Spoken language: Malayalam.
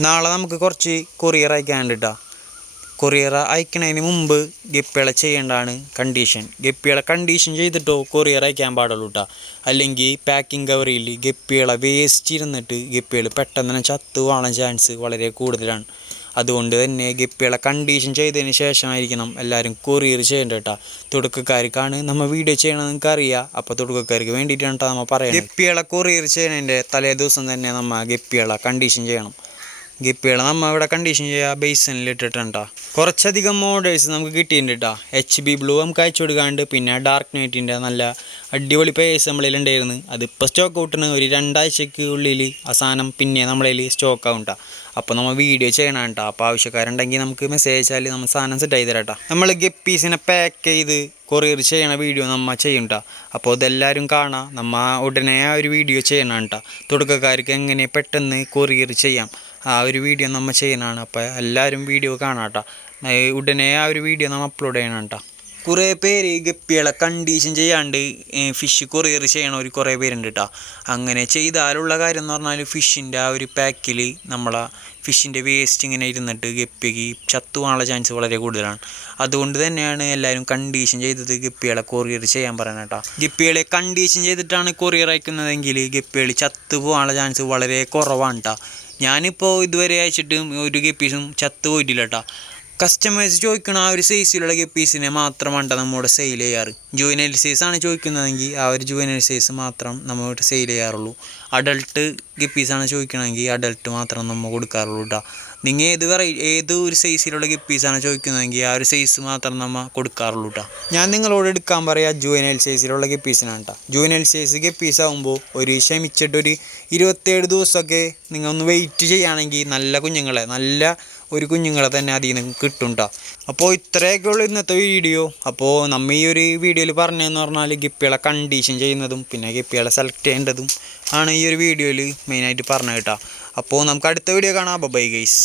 നാളെ നമുക്ക് കുറച്ച് കൊറിയർ അയക്കാനുണ്ട് കേട്ടോ കൊറിയർ അയക്കണതിന് മുമ്പ് ഗപ്പികളെ ചെയ്യേണ്ടതാണ് കണ്ടീഷൻ ഗപ്പികളെ കണ്ടീഷൻ ചെയ്തിട്ടോ കൊറിയർ അയക്കാൻ പാടുള്ളൂ കേട്ടോ അല്ലെങ്കിൽ പാക്കിംഗ് കവറിയിൽ ഗപ്പികളെ വേസ്റ്റ് ഇരുന്നിട്ട് ഗപ്പികൾ പെട്ടെന്ന് തന്നെ ചത്തു പോകാൻ ചാൻസ് വളരെ കൂടുതലാണ്. അതുകൊണ്ട് തന്നെ ഗപ്പികളെ കണ്ടീഷൻ ചെയ്തതിന് ശേഷമായിരിക്കണം എല്ലാവരും കൊറിയർ ചെയ്യേണ്ടത് കേട്ടോ തുടക്കക്കാർക്കാണ് നമ്മൾ വീഡിയോ ചെയ്യണമെന്ന് നിങ്ങൾക്ക് അറിയാം അപ്പോൾ തുടക്കക്കാർക്ക് വേണ്ടിയിട്ടാണ് ട്ടോ നമ്മൾ പറയുന്നത് ഗപ്പികളെ കൊറിയർ ചെയ്യുന്നതിന്റെ തലേ ദിവസം തന്നെ നമ്മൾ ഗപ്പികളെ കണ്ടീഷൻ ചെയ്യണം. ഗപ്പികളെ. നമ്മൾ ഇവിടെ കണ്ടീഷൻ ചെയ്യുക ബേസിനിൽ ഇട്ടിട്ടുണ്ടാ. കുറച്ചധികം മോഡേഴ്സ് നമുക്ക് കിട്ടിയിട്ടുണ്ട് കേട്ടോ എച്ച് ബി ബ്ലൂ നമുക്ക് അയച്ചു കൊടുക്കാണ്ട് പിന്നെ ഡാർക്ക് നൈറ്റിന്റെ നല്ല അടിപൊളി പേഴ്സ് നമ്മളിൽ ഉണ്ടായിരുന്നു. അതിപ്പോൾ സ്റ്റോക്ക് ഔട്ടാണ് ഒരു രണ്ടാഴ്ചയ്ക്ക് ഉള്ളിൽ ആ സാധനം പിന്നെ നമ്മളതിൽ സ്റ്റോക്ക് ആവും ട്ടോ. അപ്പോൾ നമ്മൾ വീഡിയോ ചെയ്യണം കേട്ടോ അപ്പോൾ ആവശ്യക്കാരുണ്ടെങ്കിൽ നമുക്ക് മെസ്സേജ് അയച്ചാൽ നമ്മൾ സാധനം സെറ്റ് ചെയ്ത് തരാം കേട്ടോ നമ്മൾ ഗപ്പീസിനെ പാക്ക് ചെയ്ത് കൊറിയർ ചെയ്യണ വീഡിയോ നമ്മൾ ചെയ്യണ്ട ട്ടോ അപ്പോൾ ഇതെല്ലാവരും കാണാം. നമ്മ ഉടനെ ആ ഒരു വീഡിയോ ചെയ്യണം കേട്ടോ തുടക്കക്കാർക്ക് എങ്ങനെ പെട്ടെന്ന് കൊറിയർ ചെയ്യാം. ആ ഒരു വീഡിയോ നമ്മൾ ചെയ്യണാണ്. അപ്പോൾ എല്ലാവരും വീഡിയോ കാണാം കേട്ടോ ഉടനെ ആ ഒരു വീഡിയോ നമ്മൾ അപ്ലോഡ് ചെയ്യണം കേട്ടോ കുറേ പേര് ഗപ്പികളെ കണ്ടീഷൻ ചെയ്യാണ്ട് ഫിഷ് കൊറിയർ ചെയ്യണവർ കുറേ പേരുണ്ട് കേട്ടോ അങ്ങനെ ചെയ്താലുള്ള കാര്യം എന്ന് പറഞ്ഞാൽ ഫിഷിന്റെ ആ ഒരു പാക്കിൽ നമ്മളെ ഫിഷിന്റെ വേസ്റ്റ് ഇങ്ങനെ ഇരുന്നിട്ട് ഗപ്പിക്ക് ചത്തുവാനുള്ള ചാൻസ് വളരെ കൂടുതലാണ്. അതുകൊണ്ട് തന്നെയാണ് എല്ലാവരും കണ്ടീഷൻ ചെയ്തത് ഗപ്പികളെ കൊറിയർ ചെയ്യാൻ പറയുന്നത് കേട്ടോ ഗപ്പികളെ കണ്ടീഷൻ ചെയ്തിട്ടാണ് കൊറിയർ അയക്കുന്നതെങ്കിൽ ഗപ്പികൾ ചത്തു പോകാനുള്ള ചാൻസ് വളരെ കുറവാണ് കേട്ടോ ഞാനിപ്പോൾ ഇതുവരെ അയച്ചിട്ട് ഒരു ഗപ്പീസും ചത്തു പോയിട്ടില്ല കേട്ടോ കസ്റ്റമേഴ്സ് ചോദിക്കണ ആ ഒരു സൈസിലുള്ള ഗപ്പീസിനെ മാത്രമാണ് നമ്മുടെ സെയിൽ ചെയ്യാറ്. ജൂനിയർ സൈസ് ആണ് ചോദിക്കുന്നതെങ്കിൽ ആ ഒരു ജൂനിയർ സൈസ് മാത്രം നമ്മൾ സെയിൽ ചെയ്യാറുള്ളൂ. അഡൾട്ട് ഗപ്പീസാണ് ചോദിക്കണമെങ്കിൽ അഡൾട്ട് മാത്രം നമ്മൾ കൊടുക്കാറുള്ളൂ കേട്ടോ നിങ്ങൾ ഏത് വെറൈ ഏത് ഒരു സൈസിലുള്ള ഗപ്പീസാണ് ചോദിക്കുന്നതെങ്കിൽ ആ ഒരു സൈസ് മാത്രം നമ്മൾ കൊടുക്കാറുള്ളൂ കേട്ടോ ഞാൻ നിങ്ങളോട് എടുക്കാൻ പറയാം ജൂനിയൽ സൈസിലുള്ള ഗപ്പീസിനാണ് കേട്ടോ ജൂനിയൽ സൈസ് ഗപ്പീസ് ആകുമ്പോൾ ഒരു ക്ഷമിച്ചിട്ടൊരു ഇരുപത്തേഴ് ദിവസമൊക്കെ നിങ്ങൾ ഒന്ന് വെയിറ്റ് ചെയ്യുകയാണെങ്കിൽ നല്ല കുഞ്ഞുങ്ങളെ നല്ല ഒരു കുഞ്ഞുങ്ങളെ തന്നെ അതിൽ നിന്ന് കിട്ടും കേട്ടോ അപ്പോൾ ഇത്രയൊക്കെ ഉള്ളൂ ഇന്നത്തെ വീഡിയോ. അപ്പോൾ നമ്മൾ ഈ ഒരു വീഡിയോയിൽ പറഞ്ഞതെന്ന് പറഞ്ഞാൽ ഗിപ്പികളെ കണ്ടീഷൻ ചെയ്യുന്നതും പിന്നെ ഗിപ്പികളെ സെലക്ട് ചെയ്യേണ്ടതും ആണ് ഈ ഒരു വീഡിയോയിൽ മെയിനായിട്ട് പറഞ്ഞത് കേട്ടോ അപ്പോൾ നമുക്ക് അടുത്ത വീഡിയോ കാണാം. Bye guys